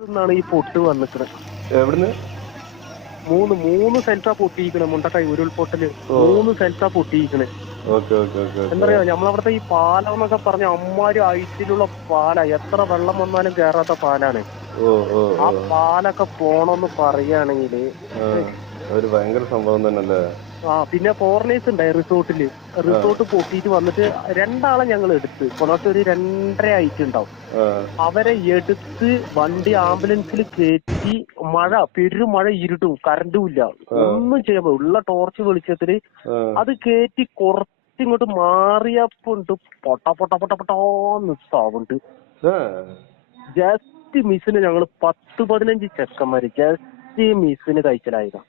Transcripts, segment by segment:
ാണ് ഈ പൊട്ട് വന്നിക്കണത്. എവിടുന്ന്? മൂന്ന് സ്ഥലത്താ പൊട്ടിയിരിക്കണേ. മുണ്ടക്കൈ ഉരുൾപൊട്ടല് 3 സ്ഥലത്താ പൊട്ടിയിരിക്കണേ. എന്തറിയോ, നമ്മളവിടുത്തെ ഈ പാലം എന്നൊക്കെ പറഞ്ഞ അമ്മാരി ഹൈറ്റിലുള്ള പാലാ. എത്ര വെള്ളം വന്നാലും കേറാത്ത പാലാണ്. ആ പാലൊക്കെ പോണോന്ന് പറയുകയാണെങ്കില് ഒരു ഭയങ്കര സംഭവം തന്നെയല്ലേ. പിന്നെ ഫോറിനേഴ്സ് ഉണ്ടായി റിസോർട്ട് പൊട്ടിയിട്ട് വന്നിട്ട് 2 ആളെ ഞങ്ങൾ എടുത്ത്. പുലർച്ചെ ഒരു 2:30 ആയിട്ടുണ്ടാവും. അവരെ എടുത്ത് വണ്ടി ആംബുലൻസിൽ കയറ്റി. പെരുമഴ, ഇരുട്ടും, കറണ്ടും ഇല്ല, ഒന്നും ചെയ്യാൻ ഉള്ള ടോർച്ച് വെളിച്ചത്തില് അത് കയറ്റി കുറച്ചിങ്ങോട്ട് മാറിയപ്പോണ്ട് പൊട്ടാന്ന് സൗണ്ട്. ജസ്റ്റ് മിസ്സിന് ഞങ്ങള് 10-15 ചെക്കന്മാര് ജസ്റ്റ് മിസ്സിന് കഴിച്ചലായതാ.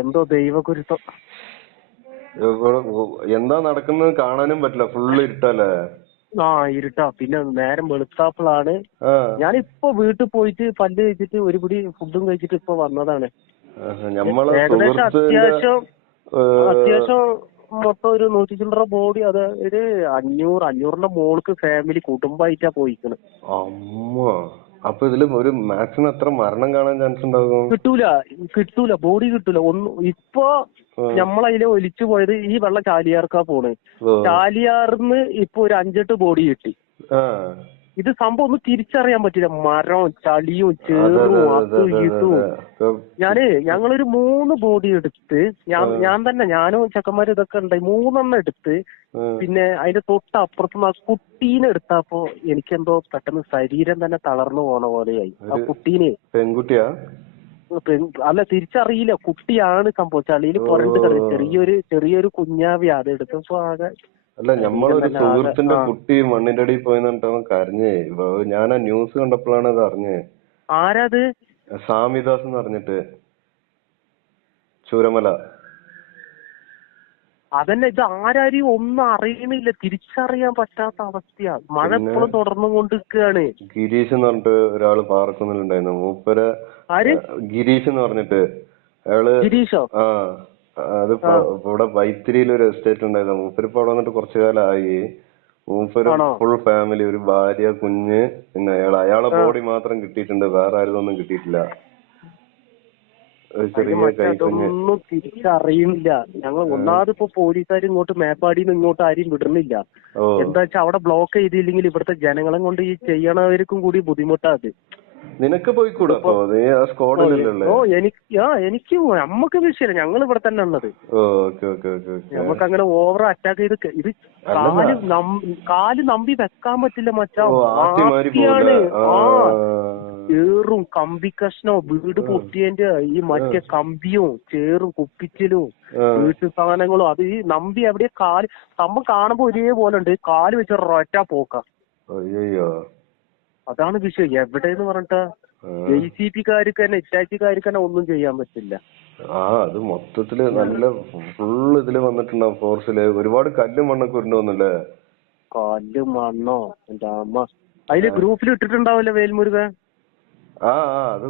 എന്തോ ദൈവകുരുത്തം. എന്താ നടക്കുന്നത് കാണാനും പറ്റില്ല, ഫുള്ള് ഇരുട്ടല്ലേ. ഇരുട്ടാ. പിന്നെ നേരം വെളുത്താപ്പിളാണ്. ഞാനിപ്പോ വീട്ടിൽ പോയിട്ട് പല്ല് കഴിച്ചിട്ട് ഒരു പിടി ഫുഡും കഴിച്ചിട്ട് ഇപ്പൊ വന്നതാണ്. ഏകദേശം അത്യാവശ്യം മൊത്തം ഒരു 100 ചില്ലറ ബോഡി. അത് ഒരു 500-500ന്റെ മോൾക്ക് ഫാമിലി കുടുംബമായിട്ടാ പോയിക്കണ്. അപ്പൊ ഇതില് ഒരു മാക്സിമം എത്ര മരണം കാണാൻ ചാൻസ് ഉണ്ടാകും? കിട്ടൂല ബോഡി കിട്ടൂല. ഇപ്പൊ നമ്മളതിലെ ഒലിച്ചു പോയത് ഈ വെള്ളം ചാലിയാർക്കാ പോണ്. ചാലിയാറിന്ന് ഇപ്പൊ ഒരു 5-8 ബോഡി കിട്ടി. ഇത് സംഭവം ഒന്നും തിരിച്ചറിയാൻ പറ്റില്ല. മരവും ചളിയും ചേറും അതും ഇതും. ഞങ്ങളൊരു 3 ബോഡി എടുത്ത്, ഞാനും ചെക്കന്മാരും ഇതൊക്കെ ഉണ്ടായി 3 എടുത്ത്. പിന്നെ അതിന്റെ തൊട്ടപ്പുറത്തുനിന്ന് ആ കുട്ടീനെ എടുത്തപ്പോ എനിക്കെന്തോ പെട്ടെന്ന് ശരീരം തന്നെ തളർന്നു പോണ പോലെയായി. ആ കുട്ടീനെ. പെൺകുട്ടിയാ? അല്ല, തിരിച്ചറിയില്ല. കുട്ടിയാണ് സംഭവം. ചളിയിൽ പുരണ്ട് ചെറിയൊരു കുഞ്ഞാവിയാ. അത് എടുത്തപ്പോ ആകെ. അല്ല, നമ്മളൊരു സുഹൃത്തിന്റെ കുട്ടി മണ്ണിന്റെ അടിയിൽ പോയിന്നിട്ട് കരഞ്ഞേ. ഞാൻ ആ ന്യൂസ് കണ്ടപ്പോഴാണ് അത് അറിഞ്ഞേ. ആരാത്? സാമിദാസ് എന്ന് പറഞ്ഞിട്ട്, ചൂരമല. അതന്നെ, ഇത് ആരും ഒന്നും അറിയണില്ല. തിരിച്ചറിയാൻ പറ്റാത്ത അവസ്ഥയാ. മഴ എപ്പോഴും തുടർന്നുകൊണ്ടിരിക്കുകയാണ്. ഗിരീഷ് എന്ന് പറഞ്ഞിട്ട് ഒരാള് പാറക്കുന്നിലുണ്ടായിരുന്നു. മൂപ്പര് ഗിരീഷ് എന്ന് പറഞ്ഞിട്ട് അയാള്. അത് ഇവിടെ വൈത്തിരിയിൽ ഒരു എസ്റ്റേറ്റ് ഉണ്ടായിരുന്നു. മൂപ്പരിപ്പോ അവിടെ വന്നിട്ട് കുറച്ചു കാലമായി. മൂപ്പര് ഫുൾ ഫാമിലി, ഒരു ഭാര്യ, കുഞ്ഞ്, പിന്നെ അയാളെ ബോഡി മാത്രം കിട്ടിയിട്ടുണ്ട്. വേറെ ആരും ഒന്നും കിട്ടിയിട്ടില്ല. അതൊന്നും തിരിച്ചറിയുന്നില്ല. ഞങ്ങൾ ഒന്നാമത് ഇപ്പൊ പോലീസുകാർ ഇങ്ങോട്ട് മേപ്പാടിന്ന് ഇങ്ങോട്ട് ആരെയും വിടുന്നില്ല. എന്താ വെച്ചാൽ അവിടെ ബ്ലോക്ക് ചെയ്തില്ലെങ്കിൽ ഇവിടുത്തെ ജനങ്ങളെ കൊണ്ട് ഈ ചെയ്യണവർക്കും കൂടി ബുദ്ധിമുട്ടാ അത്. നിനക്ക് പോയിക്കൂടാ? എനിക്ക് നമ്മക്ക് വിഷയമില്ല. ഞങ്ങൾ ഇവിടെ തന്നെ ഉള്ളത്. നമുക്ക് അങ്ങനെ ഓവർ അറ്റാക്ക് ചെയ്ത് ഇത് കാല് നമ്പി വെക്കാൻ പറ്റില്ല മച്ചാ. ചേറും കമ്പി കഷ്ണോ, വീട് പൊട്ടിയതിന്റെ ഈ മറ്റേ കമ്പിയും ചേറും കുപ്പിച്ചിലും വീട്ടു സാധനങ്ങളും. അത് ഈ നമ്പി എവിടെ കാല് നമ്മ കാണുമ്പോ ഒരേപോലെ ഉണ്ട്. കാല് വെച്ച ഒറ്റ പോക്ക. അതാണ് വിഷയം. എവിടെന്ന് പറഞ്ഞിട്ട് JCB-കാർക്ക് തന്നെ, ഇറ്റാച്ചിക്കാർക്ക് തന്നെ ഒന്നും ചെയ്യാൻ പറ്റില്ല. അത് മൊത്തത്തില് നല്ല ഫുള്ള് ഇതില് വന്നിട്ടുണ്ടാവും. ഫോഴ്സില് ഒരുപാട് കല്ലും മണ്ണൊക്കെ ഉരുണ്ടോന്നല്ലേ. കല്ലും മണ്ണോ എന്റെ അമ്മ. അതില് ഗ്രൂപ്പിൽ ഇട്ടിട്ടുണ്ടാവില്ല വേൽമുരുകൻ. അത്